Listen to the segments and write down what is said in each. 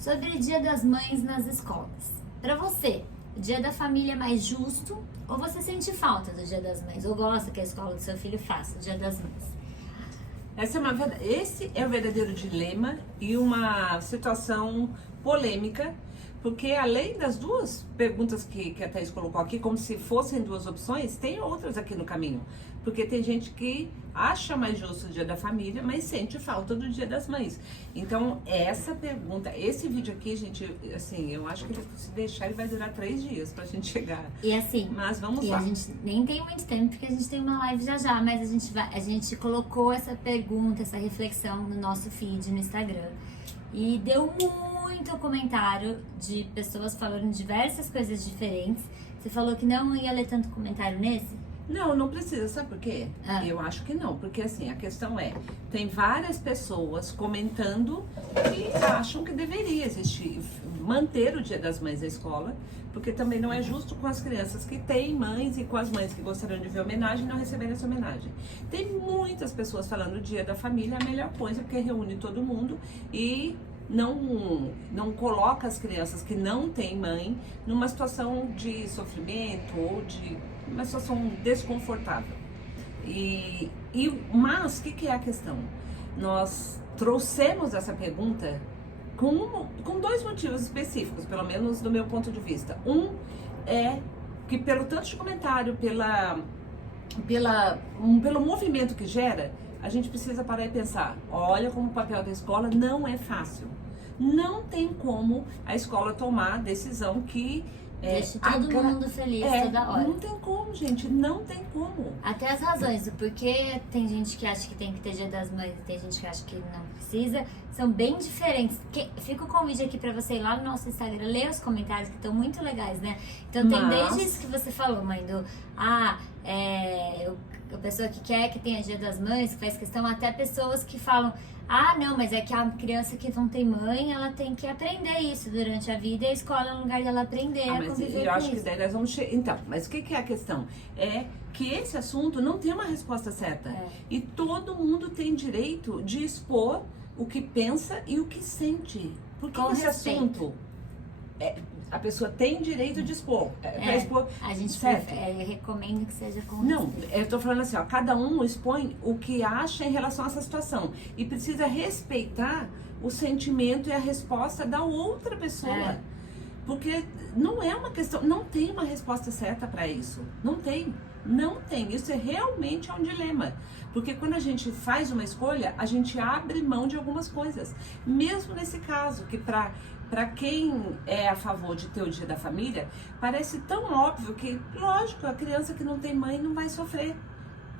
Sobre o Dia das Mães nas escolas. Para você, o Dia da Família é mais justo ou você sente falta do Dia das Mães? Ou gosta que a escola do seu filho faça o Dia das Mães? Esse é o verdadeiro dilema e uma situação polêmica, porque além das duas perguntas que a Thaís colocou aqui, como se fossem duas opções, tem outras aqui no caminho. Porque tem gente que acha mais justo o Dia da Família, mas sente falta do Dia das Mães. Então, essa pergunta, esse vídeo aqui, gente, assim, eu acho que se deixar ele vai durar 3 dias pra gente chegar. E assim, mas vamos lá. A gente nem tem muito tempo, porque a gente tem uma live já, mas a gente colocou essa pergunta, essa reflexão no nosso feed no Instagram. E deu muito comentário de pessoas falando diversas coisas diferentes. Você falou que não ia ler tanto comentário nesse? Não precisa, sabe por quê? Eu acho que não, porque assim, a questão é, tem várias pessoas comentando que acham que deveria existir, manter o Dia das Mães na escola, porque também não é justo com as crianças que têm mães e com as mães que gostariam de ver homenagem e não receberem essa homenagem. Tem muitas pessoas falando o Dia da Família é a melhor coisa, porque reúne todo mundo e não coloca as crianças que não têm mãe numa situação de sofrimento ou de uma situação desconfortável. Mas o que é a questão? Nós trouxemos essa pergunta com 2 motivos específicos, pelo menos do meu ponto de vista. Um é que pelo tanto de comentário, pelo movimento que gera, a gente precisa parar e pensar, olha como o papel da escola não é fácil. Não tem como a escola tomar a decisão que... Deixa todo mundo feliz toda hora. Não tem como, gente, não tem como. Até as razões do porquê tem gente que acha que tem que ter Dia das Mães e tem gente que acha que não precisa, são bem diferentes. Fica o convite aqui pra você ir lá no nosso Instagram, ler os comentários que estão muito legais, né? Então tem desde isso que você falou, mãe, a pessoa que quer que tenha Dia das Mães, que faz questão, até pessoas que falam, não, mas é que a criança que não tem mãe, ela tem que aprender isso durante a vida e a escola é um lugar dela aprender a conviver eu com acho isso. que daí nós vamos... Então, mas o que é a questão? É que esse assunto não tem uma resposta certa. E todo mundo tem direito de expor o que pensa e o que sente. Porque esse assunto... a pessoa tem direito de expor. Expor, a gente recomenda que seja com Não, respeito. eu tô falando assim, ó, cada um expõe o que acha em relação a essa situação. E precisa respeitar o sentimento e a resposta da outra pessoa. Porque não é uma questão, não tem uma resposta certa para isso. Não tem. Isso realmente é um dilema. Porque quando a gente faz uma escolha, a gente abre mão de algumas coisas. Mesmo nesse caso, que para quem é a favor de ter o Dia da Família, parece tão óbvio que, lógico, a criança que não tem mãe não vai sofrer.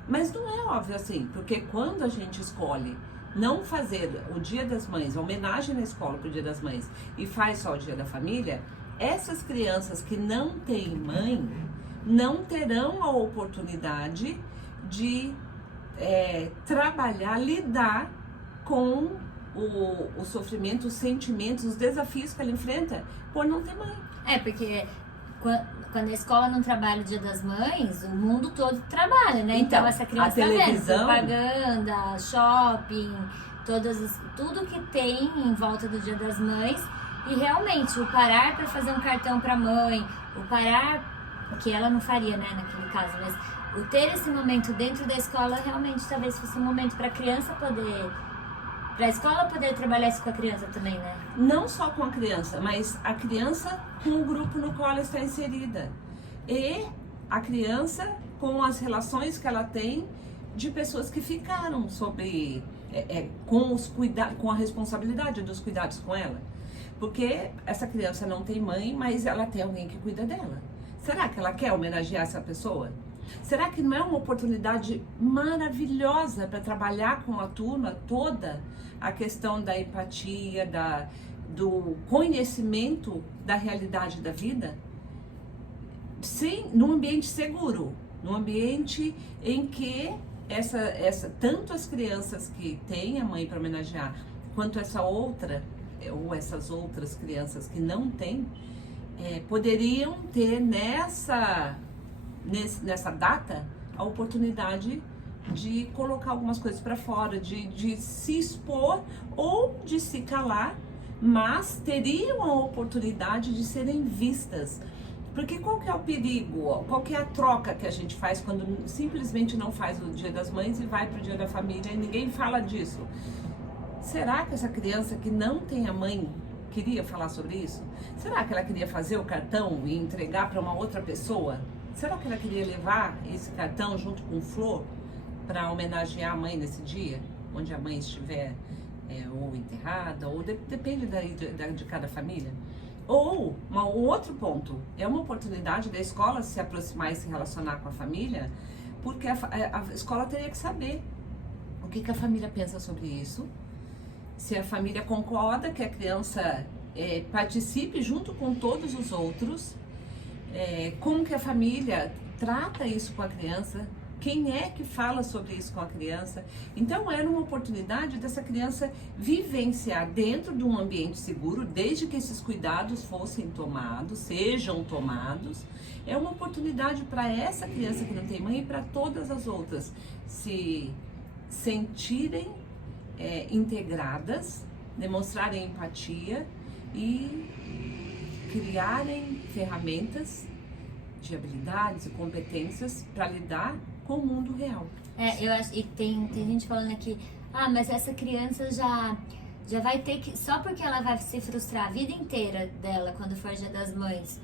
Mas não é óbvio assim, porque quando a gente escolhe não fazer o Dia das Mães, a homenagem na escola pro Dia das Mães, e faz só o Dia da Família, essas crianças que não têm mãe não terão a oportunidade de trabalhar, lidar com o sofrimento, os sentimentos, os desafios que ela enfrenta por não ter mãe. Porque quando a escola não trabalha o Dia das Mães, o mundo todo trabalha, né? Então essa criança a televisão, propaganda, shopping, tudo que tem em volta do Dia das Mães. E realmente, o parar para fazer um cartão para mãe, o parar, que ela não faria, né, naquele caso, mas o ter esse momento dentro da escola realmente talvez fosse um momento para a criança poder... Pra escola poder trabalhar isso com a criança também, né? Não só com a criança, mas a criança com o grupo no qual ela está inserida. E a criança com as relações que ela tem de pessoas que ficaram sob... com a responsabilidade dos cuidados com ela. Porque essa criança não tem mãe, mas ela tem alguém que cuida dela. Será que ela quer homenagear essa pessoa? Será que não é uma oportunidade maravilhosa para trabalhar com a turma toda a questão da empatia, do conhecimento da realidade da vida? Sim, num ambiente seguro, num ambiente em que tanto as crianças que têm a mãe para homenagear, quanto essa outra, ou essas outras crianças que não têm, poderiam ter nessa data a oportunidade de colocar algumas coisas para fora, de se expor ou de se calar mas teriam a oportunidade de serem vistas. Porque qual que é o perigo? Qual que é a troca que a gente faz quando simplesmente não faz o Dia das Mães e vai pro Dia da Família e ninguém fala disso? Será que essa criança que não tem a mãe queria falar sobre isso? Será que ela queria fazer o cartão e entregar para uma outra pessoa? Será que ela queria levar esse cartão junto com flor para homenagear a mãe nesse dia, onde a mãe estiver ou enterrada, ou depende de cada família? Ou, um outro ponto, é uma oportunidade da escola se aproximar e se relacionar com a família, porque a escola teria que saber o que a família pensa sobre isso, se a família concorda que a criança participe junto com todos os outros, como que a família trata isso com a criança, quem é que fala sobre isso com a criança. Então era uma oportunidade dessa criança vivenciar dentro de um ambiente seguro, desde que esses cuidados fossem tomados, sejam tomados. É uma oportunidade para essa criança que não tem mãe e para todas as outras se sentirem integradas, demonstrarem empatia e criarem ferramentas de habilidades e competências para lidar com o mundo real. Eu acho, e tem gente falando aqui, mas essa criança já vai ter que, só porque ela vai se frustrar a vida inteira dela quando for Dia das Mães,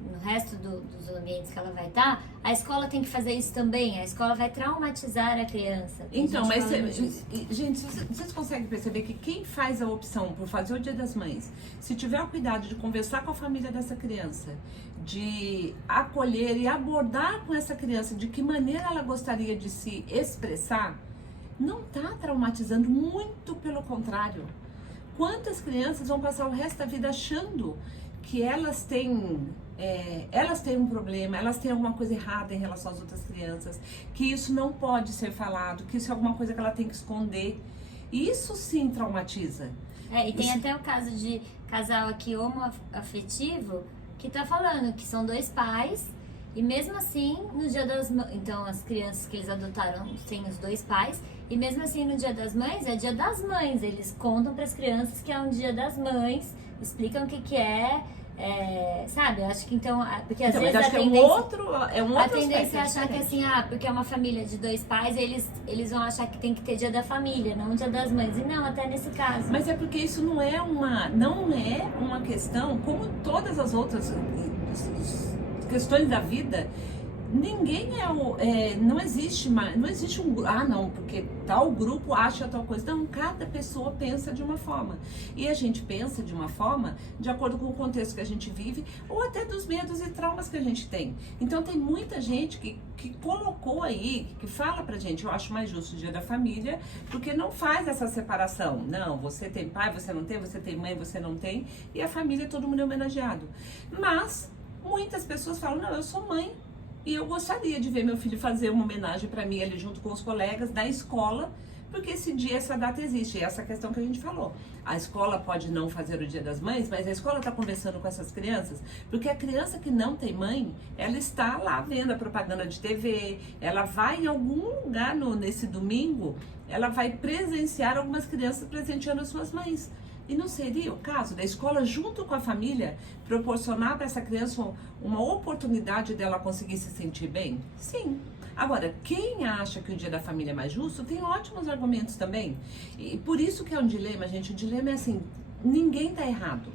no resto dos ambientes que ela vai estar, a escola tem que fazer isso também, a escola vai traumatizar a criança. Então, gente, vocês conseguem perceber que quem faz a opção por fazer o Dia das Mães, se tiver o cuidado de conversar com a família dessa criança, de acolher e abordar com essa criança de que maneira ela gostaria de se expressar, não está traumatizando, muito pelo contrário. Quantas crianças vão passar o resto da vida achando que elas têm um problema, elas têm alguma coisa errada em relação às outras crianças, que isso não pode ser falado, que isso é alguma coisa que ela tem que esconder. Isso sim traumatiza. E tem até o caso de casal aqui homoafetivo que tá falando que são dois pais e mesmo assim no Dia das Mães, então as crianças que eles adotaram têm os dois pais e mesmo assim no Dia das Mães é Dia das Mães, eles contam para as crianças que é um Dia das Mães, explicam o que é. Sabe, eu acho que então, porque às vezes a tendência é achar que assim, porque é uma família de dois pais, eles vão achar que tem que ter Dia da Família, não Dia das Mães, e não, até nesse caso. Mas é porque isso não é uma questão, como todas as outras questões da vida, ninguém não existe um porque tal grupo acha tal coisa. Não, cada pessoa pensa de uma forma. E a gente pensa de uma forma de acordo com o contexto que a gente vive ou até dos medos e traumas que a gente tem. Então tem muita gente que colocou aí, que fala pra gente, eu acho mais justo o Dia da Família, porque não faz essa separação. Não, você tem pai, você não tem, você tem mãe, você não tem, e a família todo mundo é homenageado. Mas muitas pessoas falam, não, eu sou mãe, e eu gostaria de ver meu filho fazer uma homenagem para mim ali junto com os colegas da escola, porque esse dia, essa data existe. E essa questão que a gente falou. A escola pode não fazer o Dia das Mães, mas a escola está conversando com essas crianças, porque a criança que não tem mãe, ela está lá vendo a propaganda de TV, ela vai em algum lugar nesse domingo, ela vai presenciar algumas crianças presenteando as suas mães. E não seria o caso da escola, junto com a família, proporcionar para essa criança uma oportunidade dela conseguir se sentir bem? Sim. Agora, quem acha que o Dia da Família é mais justo, tem ótimos argumentos também. E por isso que é um dilema, gente. O dilema é assim, ninguém tá errado.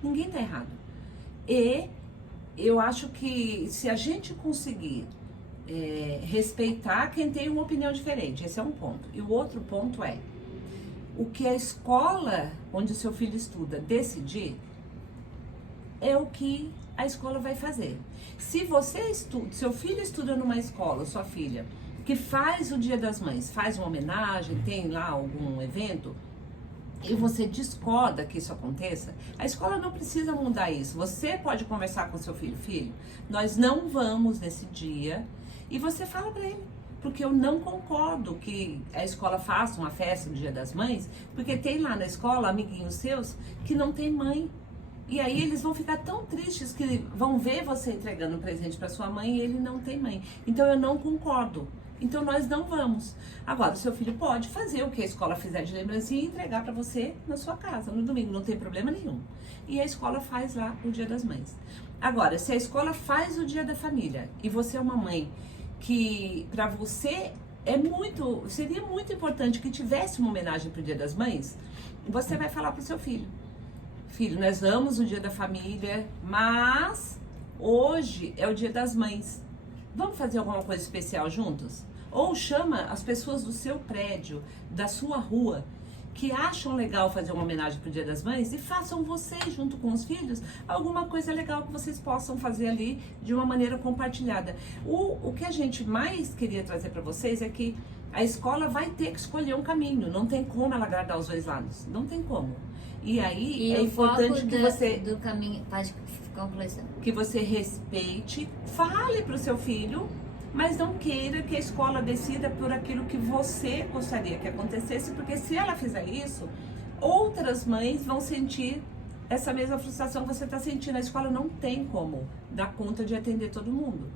Ninguém tá errado. E eu acho que se a gente conseguir respeitar quem tem uma opinião diferente, esse é um ponto. E o outro ponto é, o que a escola onde o seu filho estuda decidir é o que a escola vai fazer. Se seu filho estuda numa escola, sua filha, que faz o Dia das Mães, faz uma homenagem, tem lá algum evento, e você discorda que isso aconteça, a escola não precisa mudar isso. Você pode conversar com seu filho, nós não vamos nesse dia, e você fala para ele. Porque eu não concordo que a escola faça uma festa no Dia das Mães, porque tem lá na escola amiguinhos seus que não tem mãe. E aí eles vão ficar tão tristes que vão ver você entregando um presente para sua mãe e ele não tem mãe. Então eu não concordo Então nós não vamos. Agora, o seu filho pode fazer o que a escola fizer de lembrancinha e entregar para você na sua casa, no domingo, não tem problema nenhum. E a escola faz lá o Dia das Mães. Agora, se a escola faz o Dia da Família e você é uma mãe que para você seria muito importante que tivesse uma homenagem para o Dia das Mães, você vai falar para o seu filho: filho, nós amamos o Dia da Família, mas hoje é o Dia das Mães. Vamos fazer alguma coisa especial juntos? Ou chama as pessoas do seu prédio, da sua rua, que acham legal fazer uma homenagem para o Dia das Mães, e façam vocês, junto com os filhos, alguma coisa legal que vocês possam fazer ali de uma maneira compartilhada. O que a gente mais queria trazer para vocês é que a escola vai ter que escolher um caminho, não tem como ela agradar os dois lados, não tem como. E aí é importante que você... do caminho, pode concluir. Que você respeite, fale para o seu filho, mas não queira que a escola decida por aquilo que você gostaria que acontecesse, porque se ela fizer isso, outras mães vão sentir essa mesma frustração que você está sentindo. A escola não tem como dar conta de atender todo mundo.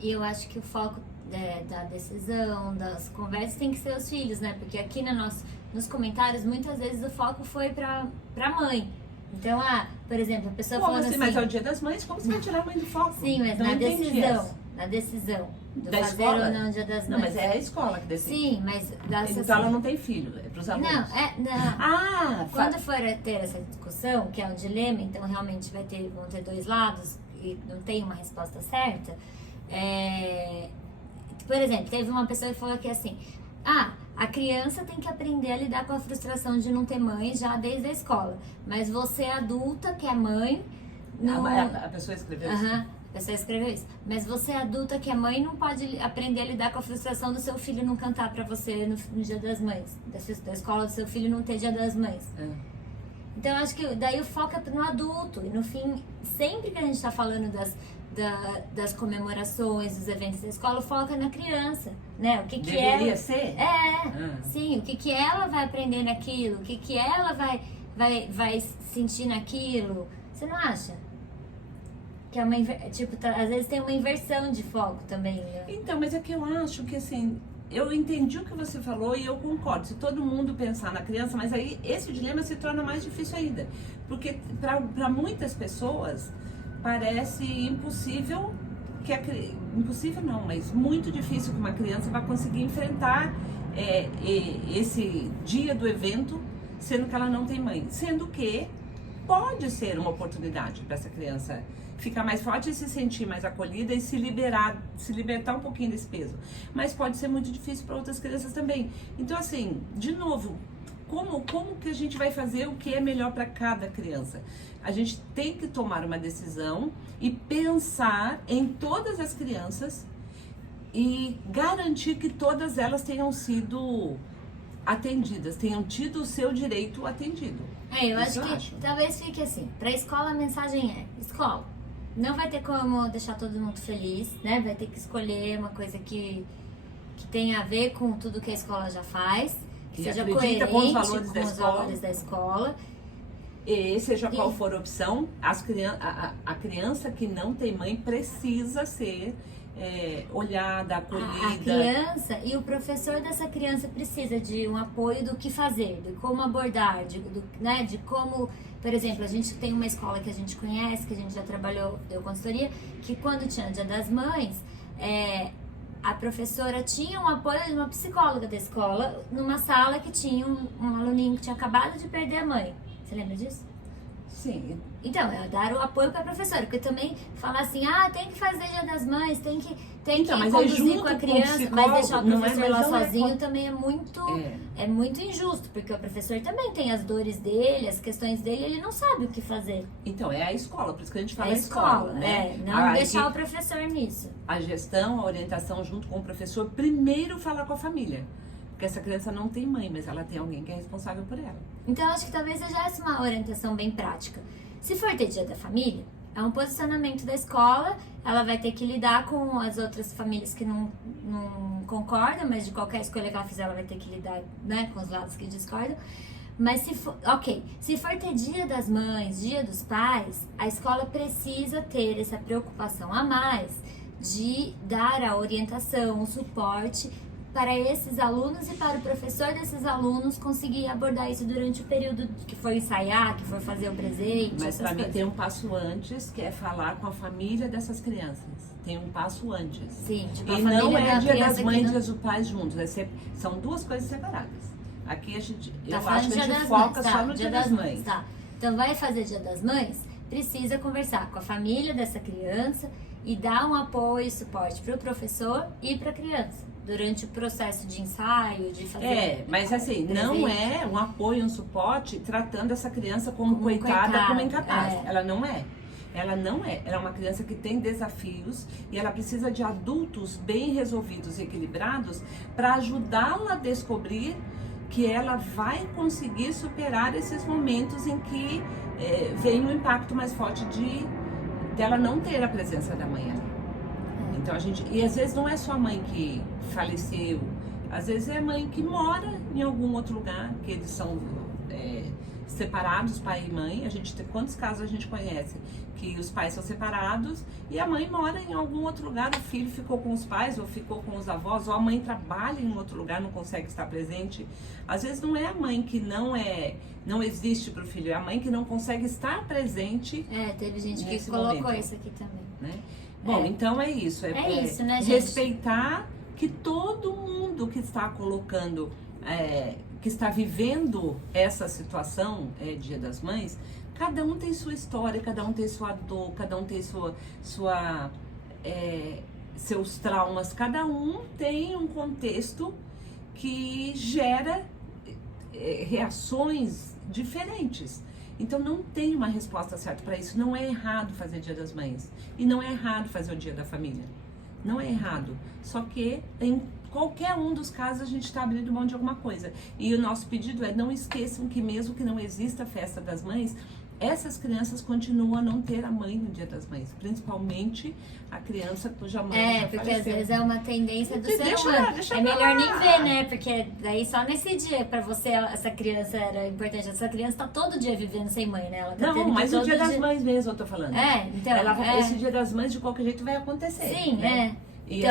E eu acho que o foco da decisão, das conversas, tem que ser os filhos, né? Porque aqui nos comentários, muitas vezes o foco foi pra mãe. Então, por exemplo, a pessoa falando assim... Mas é o Dia das Mães, como você vai tirar a mãe do foco? Sim, mas na decisão do da fazer escola? ou não o Dia das Mães. Não, mas é a escola que decide. Sim, mas... Então ela não tem filho, é pros alunos. Não. Quando for ter essa discussão, que é um dilema, então realmente vão ter dois lados e não tem uma resposta certa. Por exemplo, teve uma pessoa que falou aqui assim: a criança tem que aprender a lidar com a frustração de não ter mãe já desde a escola. Mas você adulta, que é mãe... A pessoa escreveu isso? A pessoa escreveu isso. Mas você adulta, que é mãe, não pode aprender a lidar com a frustração do seu filho não cantar pra você no Dia das Mães. Da escola do seu filho não ter Dia das Mães. Então, eu acho que daí o foco é no adulto. E no fim, sempre que a gente tá falando das comemorações, dos eventos da escola, foca na criança, né? O que Deveria ser? Sim, o que ela vai aprender naquilo, o que ela vai sentir naquilo. Você não acha? Que é às vezes tem uma inversão de foco também, né? Então, mas é que eu acho que assim, eu entendi o que você falou e eu concordo. Se todo mundo pensar na criança, mas aí esse dilema se torna mais difícil ainda. Porque para muitas pessoas parece impossível impossível não, mas muito difícil que uma criança vai conseguir enfrentar esse dia do evento, sendo que ela não tem mãe. Sendo que pode ser uma oportunidade para essa criança ficar mais forte e se sentir mais acolhida e se libertar um pouquinho desse peso. Mas pode ser muito difícil para outras crianças também. Então, assim, de novo, como que a gente vai fazer o que é melhor para cada criança? A gente tem que tomar uma decisão e pensar em todas as crianças e garantir que todas elas tenham sido atendidas, tenham tido o seu direito atendido. Eu acho que talvez fique assim, pra escola a mensagem é: escola, não vai ter como deixar todo mundo feliz, né? Vai ter que escolher uma coisa que tenha a ver com tudo que a escola já faz, que seja coerente com os valores da escola. E seja qual for a opção, a criança que não tem mãe precisa ser olhada, acolhida. A criança e o professor dessa criança precisa de um apoio do que fazer, de como abordar, de como, por exemplo, a gente tem uma escola que a gente conhece, que a gente já trabalhou, deu consultoria, que quando tinha o Dia das Mães, a professora tinha um apoio de uma psicóloga da escola, numa sala que tinha um aluninho que tinha acabado de perder a mãe. Você lembra disso? Sim. Então, dar o apoio para a professora, porque também falar assim, tem que fazer Dia das Mães, tem que conduzir com a criança, mas deixar o professor lá sozinho também é muito injusto, porque o professor também tem as dores dele, as questões dele, ele não sabe o que fazer. Então, é a escola, por isso que a gente fala a escola, né? Não deixar o professor nisso. A gestão, a orientação junto com o professor, primeiro falar com a família. Porque essa criança não tem mãe, mas ela tem alguém que é responsável por ela. Então, acho que talvez seja essa uma orientação bem prática. Se for ter Dia da Família, é um posicionamento da escola, ela vai ter que lidar com as outras famílias que não concordam, mas de qualquer escolha que ela fizer, ela vai ter que lidar, né, com os lados que discordam. Mas se for ter Dia das Mães, Dia dos Pais, a escola precisa ter essa preocupação a mais de dar a orientação, o suporte para esses alunos e para o professor desses alunos conseguir abordar isso durante o período que for ensaiar, que for fazer o presente. Mas para mim coisas. tem um passo antes, que é falar com a família dessas crianças. Tem um passo antes. Sim, tipo, a E família não é da dia criança das que mães e não... dia dos pais juntos. São duas coisas separadas. Aqui a gente, eu falando acho que a Dia gente das foca Mães, só no dia das mães. Tá. Então vai fazer Dia das Mães, precisa conversar com a família dessa criança e dar um apoio e suporte para o professor e para a criança durante o processo de ensaio, de fazer... Mas assim, não é um apoio, um suporte tratando essa criança como coitada, como incapaz. Ela não é. Ela não é. Ela é uma criança que tem desafios e ela precisa de adultos bem resolvidos e equilibrados para ajudá-la a descobrir que ela vai conseguir superar esses momentos em que vem um impacto mais forte dela não ter a presença da mãe ali. Então e às vezes não é só a mãe que faleceu, às vezes é a mãe que mora em algum outro lugar, que eles são separados, pai e mãe. Quantos casos a gente conhece que os pais são separados e a mãe mora em algum outro lugar, o filho ficou com os pais ou ficou com os avós, ou a mãe trabalha em outro lugar, não consegue estar presente. Às vezes não é a mãe que não existe para o filho, é a mãe que não consegue estar presente. Teve gente que nesse colocou momento, isso aqui também. né? Bom, então é isso. É isso, né, gente? Respeitar que todo mundo que está colocando, que está vivendo essa situação, Dia das Mães, cada um tem sua história, cada um tem sua dor, cada um tem seus traumas, cada um tem um contexto que gera reações diferentes. Então não tem uma resposta certa para isso. Não é errado fazer Dia das Mães e não é errado fazer o Dia da Família. Não é errado. Só que em qualquer um dos casos a gente está abrindo mão de alguma coisa. E o nosso pedido é: não esqueçam que mesmo que não exista a festa das mães, essas crianças continuam a não ter a mãe no Dia das Mães, principalmente a criança cuja mãe porque faleceu. às vezes é uma tendência do ser Deixa humano. pra Melhor lá. nem ver, né? Porque daí só nesse dia pra você essa criança era importante. Essa criança tá todo dia vivendo sem mãe, né? Ela tá Não, tendo mas que o todo Dia das Mães mesmo eu tô falando. Então. Esse Dia das Mães de qualquer jeito vai acontecer. Sim, né? E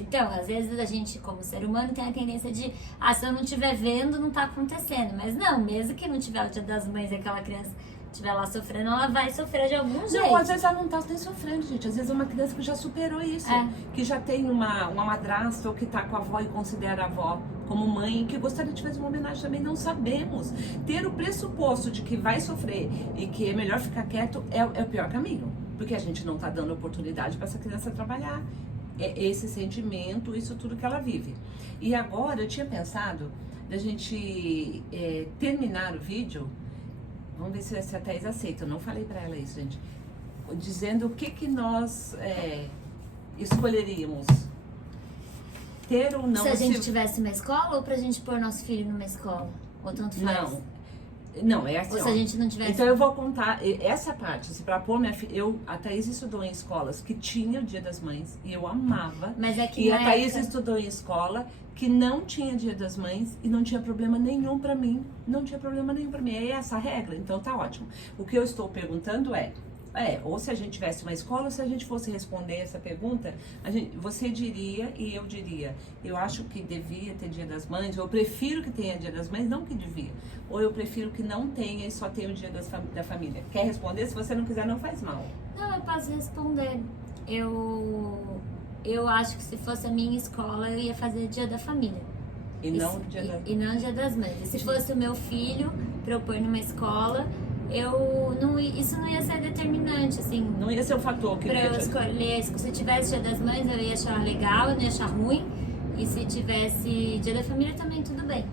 Então, às vezes a gente, como ser humano, tem a tendência de, se eu não estiver vendo, não tá acontecendo. Mas não, mesmo que não tiver o Dia das Mães e aquela criança estiver lá sofrendo, ela vai sofrer de algum jeito. Não, às vezes ela não tá nem sofrendo, gente. Às vezes é uma criança que já superou isso. Que já tem uma madrasta ou que tá com a avó e considera a avó como mãe, que gostaria de fazer uma homenagem também. Não sabemos. Ter o pressuposto de que vai sofrer e que é melhor ficar quieto é o pior caminho. Porque a gente não tá dando oportunidade para essa criança trabalhar. Esse sentimento, isso tudo que ela vive. E agora eu tinha pensado da gente terminar o vídeo. Vamos ver se a Thaís aceita. Eu não falei pra ela isso, gente. Dizendo o que nós escolheríamos. Ter ou não... Se a gente tivesse uma escola ou pra gente pôr nosso filho numa escola? Ou tanto faz? Não, é assim. Ou se a gente não tivesse... Então eu vou contar essa parte. Se pra pôr minha filha... A Thaís estudou em escolas que tinha o Dia das Mães e eu amava. Mas é que E a Thaís estudou em escola que não tinha Dia das Mães e não tinha problema nenhum pra mim. Não tinha problema nenhum pra mim. É essa a regra, então tá ótimo. O que eu estou perguntando ou se a gente tivesse uma escola, ou se a gente fosse responder essa pergunta, você diria e eu diria: eu acho que devia ter Dia das Mães, ou eu prefiro que tenha Dia das Mães, não que devia. Ou eu prefiro que não tenha e só tenha o Dia da Família. Quer responder? Se você não quiser, não faz mal. Não, eu posso responder. Eu acho que se fosse a minha escola, eu ia fazer Dia da Família. E não Dia das Mães. E se fosse o meu filho, pra eu pôr numa escola, isso não ia ser determinante, assim. Não ia ser o fator que pra eu escolher. Se tivesse Dia das Mães, eu ia achar legal, eu não ia achar ruim. E se tivesse Dia da Família, também tudo bem.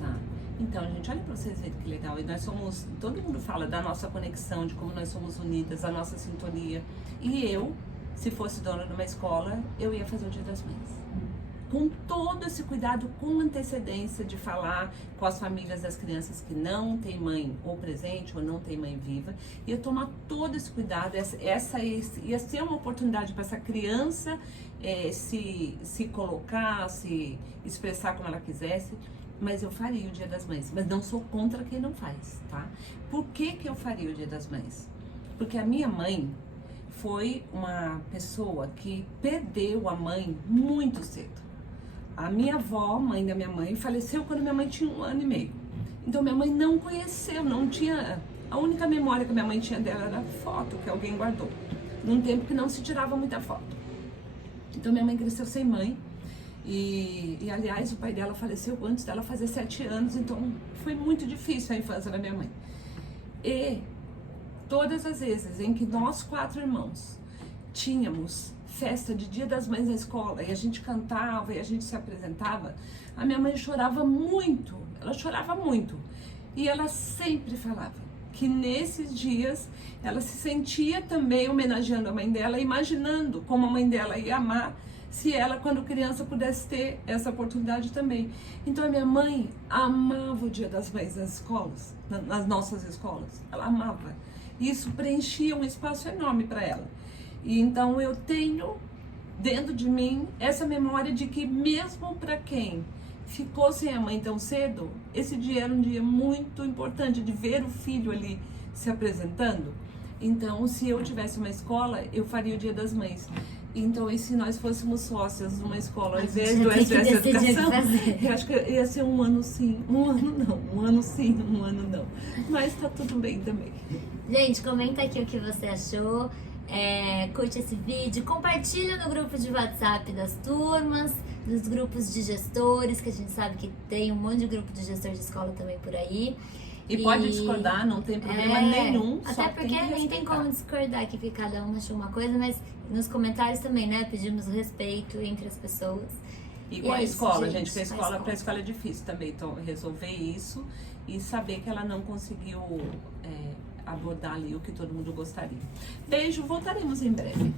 Tá. Então, gente, olha pra vocês verem que legal. E nós somos... Todo mundo fala da nossa conexão, de como nós somos unidas, a nossa sintonia. E eu, se fosse dona de uma escola, eu ia fazer o Dia das Mães. Com todo esse cuidado, com antecedência de falar com as famílias das crianças que não tem mãe ou presente ou não tem mãe viva, e eu tomar todo esse cuidado. Essa ia ser uma oportunidade para essa criança se colocar, se expressar como ela quisesse, mas eu faria o Dia das Mães. Mas não sou contra quem não faz, tá? Por que eu faria o Dia das Mães? Porque a minha mãe foi uma pessoa que perdeu a mãe muito cedo. A minha avó, mãe da minha mãe, faleceu quando minha mãe tinha 1 ano e meio. Então minha mãe não conheceu, não tinha... A única memória que minha mãe tinha dela era foto que alguém guardou. Num tempo que não se tirava muita foto. Então minha mãe cresceu sem mãe. E aliás, o pai dela faleceu antes dela fazer 7 anos. Então foi muito difícil a infância da minha mãe. E todas as vezes em que nós 4 irmãos tínhamos festa de Dia das Mães na escola e a gente cantava e a gente se apresentava, a minha mãe chorava muito, ela chorava muito. E ela sempre falava que nesses dias ela se sentia também homenageando a mãe dela, imaginando como a mãe dela ia amar se ela, quando criança, pudesse ter essa oportunidade também. Então a minha mãe amava o Dia das Mães nas escolas, nas nossas escolas, ela amava. Isso preenchia um espaço enorme para ela. E então eu tenho dentro de mim essa memória de que mesmo para quem ficou sem a mãe tão cedo, esse dia era um dia muito importante de ver o filho ali se apresentando. Então, se eu tivesse uma escola, eu faria o Dia das Mães. Então, e se nós fôssemos sócias numa escola, ao invés do SOS Educação, eu acho que ia ser 1 ano sim, 1 ano não, 1 ano sim, 1 ano não. Mas tá tudo bem também. Gente, comenta aqui o que você achou. Curte esse vídeo, compartilha no grupo de WhatsApp das turmas, nos grupos de gestores, que a gente sabe que tem um monte de grupo de gestor de escola também por aí. E pode discordar, não tem problema nenhum. Até porque nem tem como discordar, que cada um achou uma coisa, mas nos comentários também, né? Pedimos respeito entre as pessoas. E com a escola, gente, que a escola, para a escola é difícil também, então resolver isso e saber que ela não conseguiu abordar ali o que todo mundo gostaria. Beijo, voltaremos em breve.